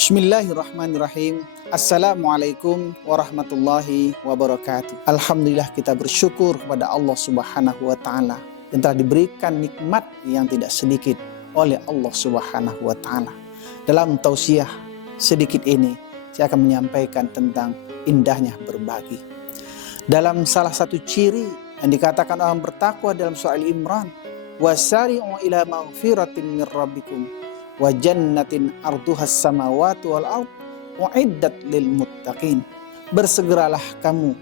Bismillahirrahmanirrahim. Assalamualaikum warahmatullahi wabarakatuh. Alhamdulillah, kita bersyukur kepada Allah Subhanahu wa Ta'ala yang telah diberikan nikmat yang tidak sedikit oleh Allah Subhanahu wa Ta'ala. Dalam tausiah sedikit ini, saya akan menyampaikan tentang indahnya berbagi. Dalam salah satu ciri yang dikatakan orang bertakwa dalam surah Al-Imran, wasari'u ila maghfiratin min rabbikum wa jannatin arduhas samawati wal ard uiddat lil muttaqin. Bersegeralah kamu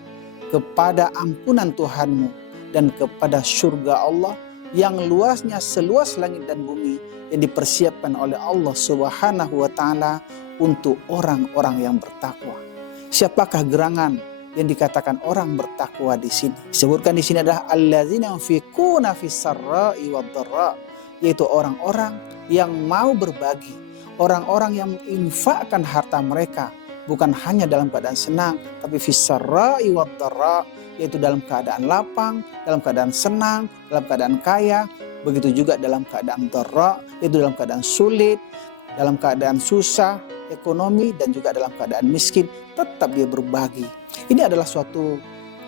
kepada ampunan Tuhanmu dan kepada surga Allah yang luasnya seluas langit dan bumi, yang dipersiapkan oleh Allah Subhanahu wa Ta'ala untuk orang-orang yang bertakwa. Siapakah gerangan yang dikatakan orang bertakwa di sini? Disebutkan di sini adalah allazina yunfiquna fis sarra'i wad dharra, yaitu orang-orang yang mau berbagi, orang-orang yang menginfakkan harta mereka bukan hanya dalam keadaan senang, tapi fis sarra'i wad dharra, yaitu dalam keadaan lapang, dalam keadaan senang, dalam keadaan kaya, begitu juga dalam keadaan dharra, yaitu dalam keadaan sulit, dalam keadaan susah ekonomi, dan juga dalam keadaan miskin, tetap dia berbagi. Ini adalah suatu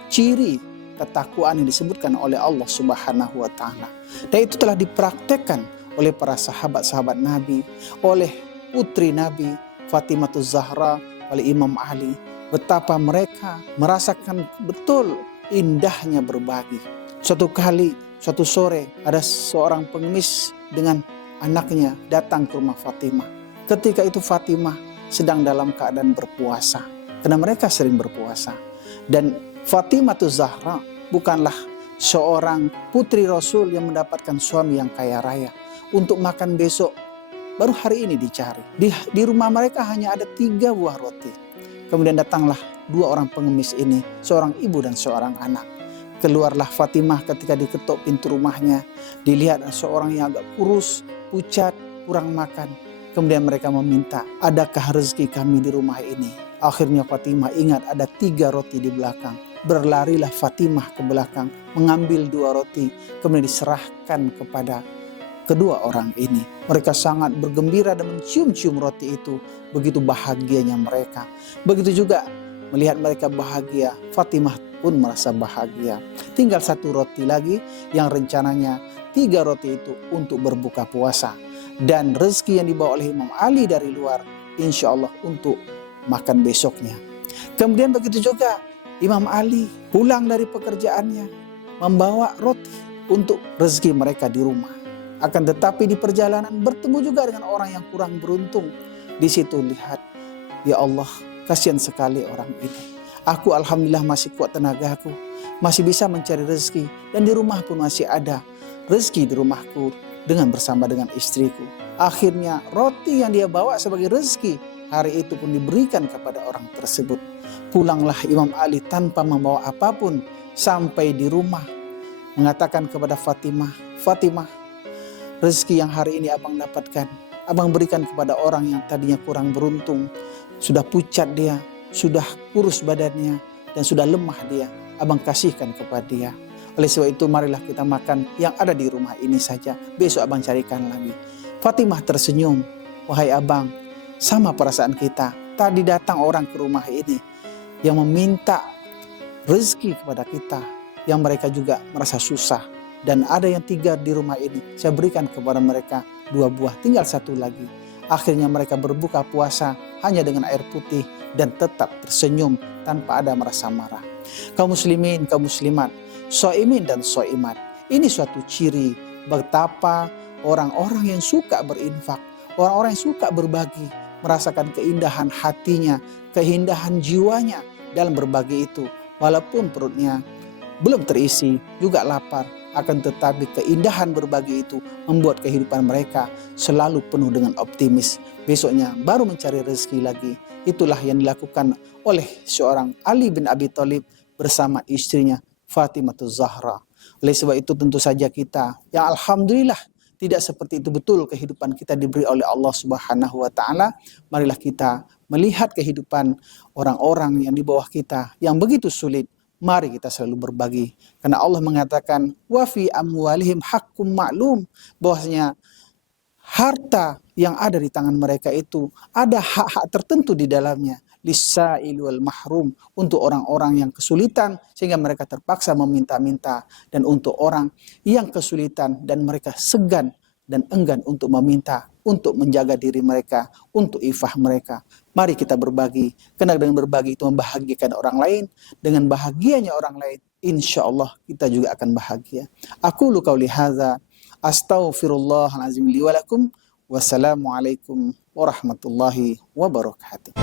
ciri ketakwaan yang disebutkan oleh Allah Subhanahu wa Ta'ala. Dan itu telah dipraktekkan oleh para sahabat-sahabat Nabi, oleh putri Nabi Fatimah Zahra, oleh Imam Ali. Betapa mereka merasakan betul indahnya berbagi. Suatu kali, suatu sore, ada seorang pengemis dengan anaknya datang ke rumah Fatimah. Ketika itu Fatimah sedang dalam keadaan berpuasa, karena mereka sering berpuasa. Dan Fatimah Zahra bukanlah seorang putri Rasul yang mendapatkan suami yang kaya raya. Untuk makan besok baru hari ini dicari. Di rumah mereka hanya ada 3 buah roti. Kemudian datanglah 2 orang pengemis ini, seorang ibu dan seorang anak. Keluarlah Fatimah ketika diketok pintu rumahnya. Dilihat seorang yang agak kurus, pucat, kurang makan. Kemudian mereka meminta, adakah rezeki kami di rumah ini? Akhirnya Fatimah ingat ada 3 roti di belakang. Berlarilah Fatimah ke belakang, mengambil 2 roti, kemudian diserahkan kepada kedua orang ini. Mereka sangat bergembira dan mencium-cium roti itu. Begitu bahagianya mereka. Begitu juga melihat mereka bahagia, Fatimah pun merasa bahagia. Tinggal 1 roti lagi yang rencananya 3 roti itu untuk berbuka puasa. Dan rezeki yang dibawa oleh Imam Ali dari luar, insya Allah untuk makan besoknya. Kemudian begitu juga Imam Ali pulang dari pekerjaannya, membawa roti untuk rezeki mereka di rumah. Akan tetapi di perjalanan bertemu juga dengan orang yang kurang beruntung. Di situ lihat, ya Allah, kasihan sekali orang ini. Aku alhamdulillah masih kuat tenagaku, masih bisa mencari rezeki, dan di rumah pun masih ada rezeki di rumahku bersama dengan istriku. Akhirnya roti yang dia bawa sebagai rezeki hari itu pun diberikan kepada orang tersebut. Pulanglah Imam Ali tanpa membawa apapun, sampai di rumah mengatakan kepada Fatimah, Fatimah, rezeki yang hari ini abang dapatkan, abang berikan kepada orang yang tadinya kurang beruntung. Sudah pucat dia, sudah kurus badannya, dan sudah lemah dia. Abang kasihkan kepada dia. Oleh sebab itu marilah kita makan yang ada di rumah ini saja. Besok abang carikan lagi. Fatimah tersenyum. Wahai abang, sama perasaan kita. Tadi datang orang ke rumah ini yang meminta rezeki kepada kita, yang mereka juga merasa susah. Dan ada yang 3 di rumah ini, saya berikan kepada mereka 2 buah, tinggal 1 lagi. Akhirnya mereka berbuka puasa hanya dengan air putih dan tetap tersenyum tanpa ada merasa marah. Kaum muslimin, kaum muslimat, shaimin dan shaimat, ini suatu ciri betapa orang-orang yang suka berinfak, orang-orang yang suka berbagi, merasakan keindahan hatinya, keindahan jiwanya dalam berbagi itu. Walaupun perutnya belum terisi, juga lapar, akan tetapi keindahan berbagi itu membuat kehidupan mereka selalu penuh dengan optimis. Besoknya baru mencari rezeki lagi. Itulah yang dilakukan oleh seorang Ali bin Abi Thalib bersama istrinya Fatimah Zahra. Oleh sebab itu tentu saja kita yang alhamdulillah tidak seperti itu betul kehidupan kita diberi oleh Allah Subhanahu wa Ta'ala. Marilah kita melihat kehidupan orang-orang yang di bawah kita yang begitu sulit. Mari kita selalu berbagi. Karena Allah mengatakan, wa fi amwalihim hakkum ma'lum, bahwasanya harta yang ada di tangan mereka itu ada hak-hak tertentu di dalamnya. Lis-sa'il wal mahrum, untuk orang-orang yang kesulitan sehingga mereka terpaksa meminta-minta, dan untuk orang yang kesulitan dan mereka segan dan enggan untuk meminta, untuk menjaga diri mereka, untuk ifah mereka. Mari kita berbagi, karena dengan berbagi itu membahagiakan orang lain. Dengan bahagianya orang lain, insya Allah kita juga akan bahagia. Aku qauli hadza, astaghfirullahalazim li wa lakum. Wassalamualaikum warahmatullahi wabarakatuh.